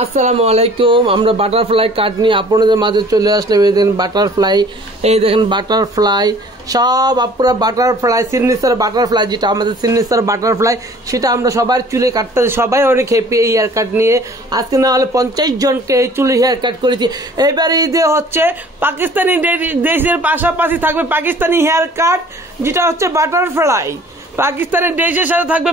আসসালামু আলাইকুম। আমরা বাটারফ্লাই কাট নিয়ে আপনাদের মাঝে চলে আসলাম। এই দেখেন বাটারফ্লাই, এই দেখেন বাটারফ্লাই, সব আপনারা বাটারফ্লাই, সিগনেচার বাটারফ্লাই, যেটা আমাদের সিগনেচার বাটারফ্লাই, সেটা আমরা সবার চুলে কাটতে, সবাই অনেক হ্যাপি এই হেয়ার কাট নিয়ে। আজকে না হলে 50 জনকে এই চুলে হেয়ার কাট করেছি। এবারে ঈদে হচ্ছে পাকিস্তানি দেশের পাশাপাশি থাকবে পাকিস্তানি হেয়ার কাট, যেটা হচ্ছে বাটারফ্লাই। পাকিস্তানের ড্রেসের সাথে থাকবে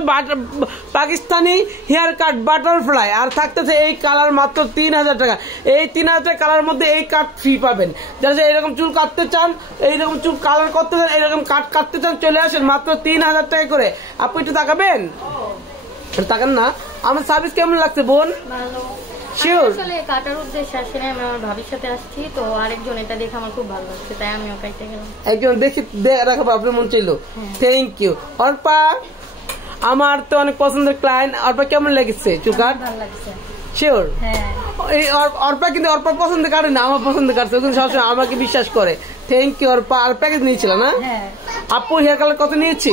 পাকিস্তানি হেয়ার কাট বাটারফ্লাই, আর থাকতেছে এই কালার মাত্র 3000 টাকা। এই 3000 কালার মধ্যে এই কাট ফ্রি পাবেন। যারা এরকম চুল কাটতে চান, এইরকম চুল কালার করতে চান, এইরকম কাট কাটতে চান, চলে আসেন মাত্র 3000 টাকা করে। আপনি একটু তাকাবেন, তাকান না। আমার সার্ভিস কেমন লাগছে বোন? আসলে কাটার উদ্দেশ্যে আসলে আমি আমার ভাবির সাথে আসছি, তো আরেকজন এটা দেখে আমার খুব ভালো লাগছে, তাই আমিও কাটতে গেলাম। একজন দেখি রাখাবো, আপনার মন চাইলো। Thank you. অর্পা আমার তো অনেক পছন্দের ক্লায়েন্ট। অর্পা কেমন লেগেছে চুল কাট? ভালো লাগছে। শিওর? হ্যাঁ। এই অর্পা কিন্তু অর্পা পছন্দ করে না, আমার পছন্দ করছে, কিন্তু সবসময় আমাকে বিশ্বাস করে। Thank you Arpa. আর প্যাকেজ নিয়েছিল না? আপু হেয়ার কালার কত নিয়েছি?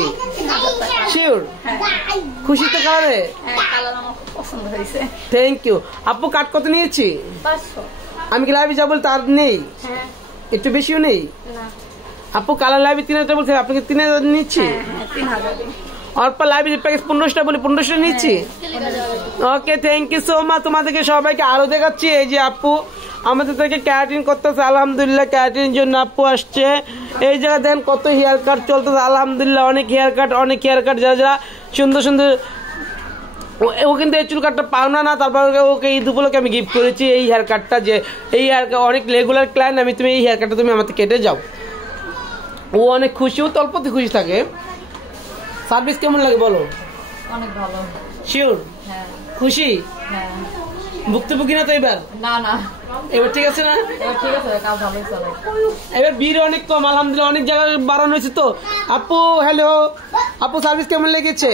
শিওর? খুশি তো কালারে? থ্যাংক ইউ আপু। কাট কত নিয়েছি? 500। আমি কি লাইভে যাবো তার নেই? একটু বেশিও নেই আপু। কালার লাইভে 3000 বলছে, আপনাকে 3000 নিচ্ছি। অল্প লাইভে প্যাকেজ 15টা বলি 15টা নিচ্ছি। ওকে, থ্যাংক ইউ সো মাচ। তোমাদেরকে সবাইকে আরো দেখাচ্ছি। এই যে আপু আমাদের থেকে ক্যারাটিন করতেছে, আলহামদুলিল্লাহ ক্যারাটিনের জন্য আপু আসছে। এই জায়গায় দেখেন কত হেয়ার কাট চলতেছে, আলহামদুলিল্লাহ অনেক হেয়ার কাট, অনেক হেয়ার কাট। যারা যারা সুন্দর সুন্দর, ও কিন্তু এই চুল কাটটা পাওনা না, তারপর ওকে ঈদ উপলক্ষে আমি গিফট করেছি এই হেয়ার কাটটা। যে এই হেয়ার কাট অনেক রেগুলার ক্লায়েন্ট, আমি তুমি এই হেয়ার কাটটা তুমি আমাকে কেটে যাও। ও অনেক খুশি, ও তল্পতে খুশি থাকে। সার্ভিস কেমন লাগে বলো? অনেক ভালো। শিওর? খুশি? ভুক্তভোগী না তো এবার? না না, এবার ঠিক আছে না? ঠিক আছে, কাজ ভালোই চলে। এবার ভিড় অনেক কম, আলহামদুলিল্লাহ অনেক জায়গায় বাড়ানো হয়েছে তো। আপু হ্যালো আপু, সার্ভিস কেমন লেগেছে?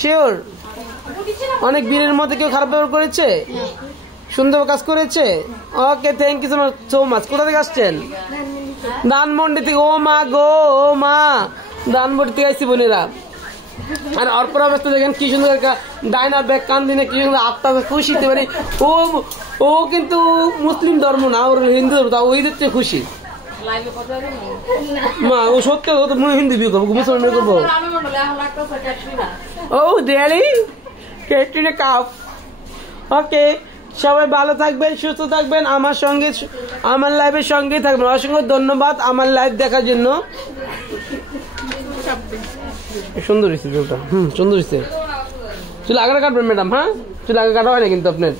শিওর? অনেক ভিড়ের মধ্যে কেউ খারাপ ব্যবহার করেছে? সুন্দর কাজ করেছে। ওকে, থ্যাংক ইউ সো মাচ। কোথা থেকে আসছেন? ধানমন্ডি থেকে। ও মা গো, ও মা, ধানমন্ডি থেকে আসছি বোনেরা। আর অর্পর অবস্থা দেখেন কি সুন্দর একটা ডাইনা ব্যাগ কান দিনে কি সুন্দর আত্মা খুশিতে, মানে ও কিন্তু মুসলিম ধর্ম না, ওর হিন্দু ধর্ম, ওই দেখতে খুশি। মা ও সত্য হিন্দু বিয়ে করবো, মুসলমান বিয়ে করবো। ও রিয়েলি? ক্যাটরিনা কাপ। ওকে, সবাই ভালো থাকবেন, সুস্থ থাকবেন, আমার সঙ্গে আমার লাইভের সঙ্গেই থাকবেন। অসংখ্য ধন্যবাদ আমার লাইভ দেখার জন্য। সুন্দর হয়েছে চুলটা। সুন্দর হয়েছে। চুল আগে কাটবেন ম্যাডাম? হ্যাঁ, চুল আগে কাটা হয় না কিন্তু আপনার।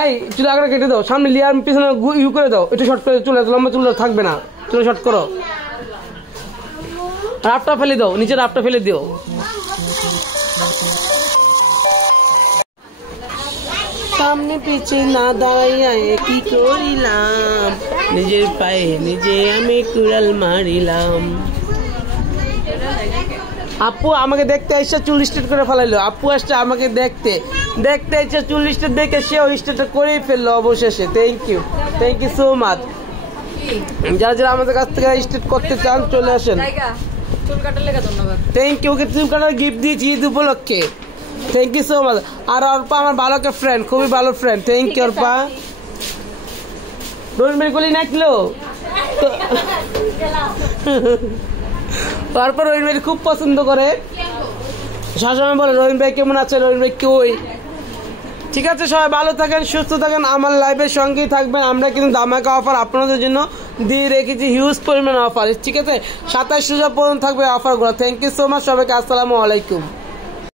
এই চুল আগে কেটে দাও, সামনে লিয়ার পিছনে ইউ করে দাও, একটু শর্ট করে। চুল লম্বা চুল থাকবে না, চুল শর্ট করো। রাফটা ফেলে দাও, নিচে রাফটা ফেলে দিও। সামনে পিছে না দাঁড়াইয়া কি করিলাম, নিজের পায়ে নিজে আমি কুড়াল মারিলাম। আপু আমাকে দেখতে এসে চুল স্ট্রেট করে ফেলাইলো। আপু আসছে আমাকে দেখতে এসে চুল স্ট্রেট দেখে সেও স্ট্রেট করেই ফেললো অবশেষে। Thank you so much. যারা যারা আমাদের কাছ থেকে স্ট্রেট করতে চান চলে আসেন। Thank you. ওকে চুল কাটার গিফট দিয়েছি ঈদ উপলক্ষে। Thank you so much. আর অর্পা আমার ভালো একটা ফ্রেন্ড, খুবই ভালো friend. Thank you Arpa. Rosemary গলি নাকলো তারপর রহিম ভাই খুব পছন্দ করে, সবসময় বলে রহিম ভাই কেমন আছে, রহিম ভাই কই। ঠিক আছে, সবাই ভালো থাকেন, সুস্থ থাকেন, আমার লাইভের সঙ্গেই থাকবেন। আমরা কিন্তু ধামাকা অফার আপনাদের জন্য দিয়ে রেখেছি, হিউজ পরিমাণ অফার। ঠিক আছে, 27 পর্যন্ত থাকবে অফারগুলো। থ্যাংক ইউ সো মাচ সবাইকে। আসসালামু আলাইকুম।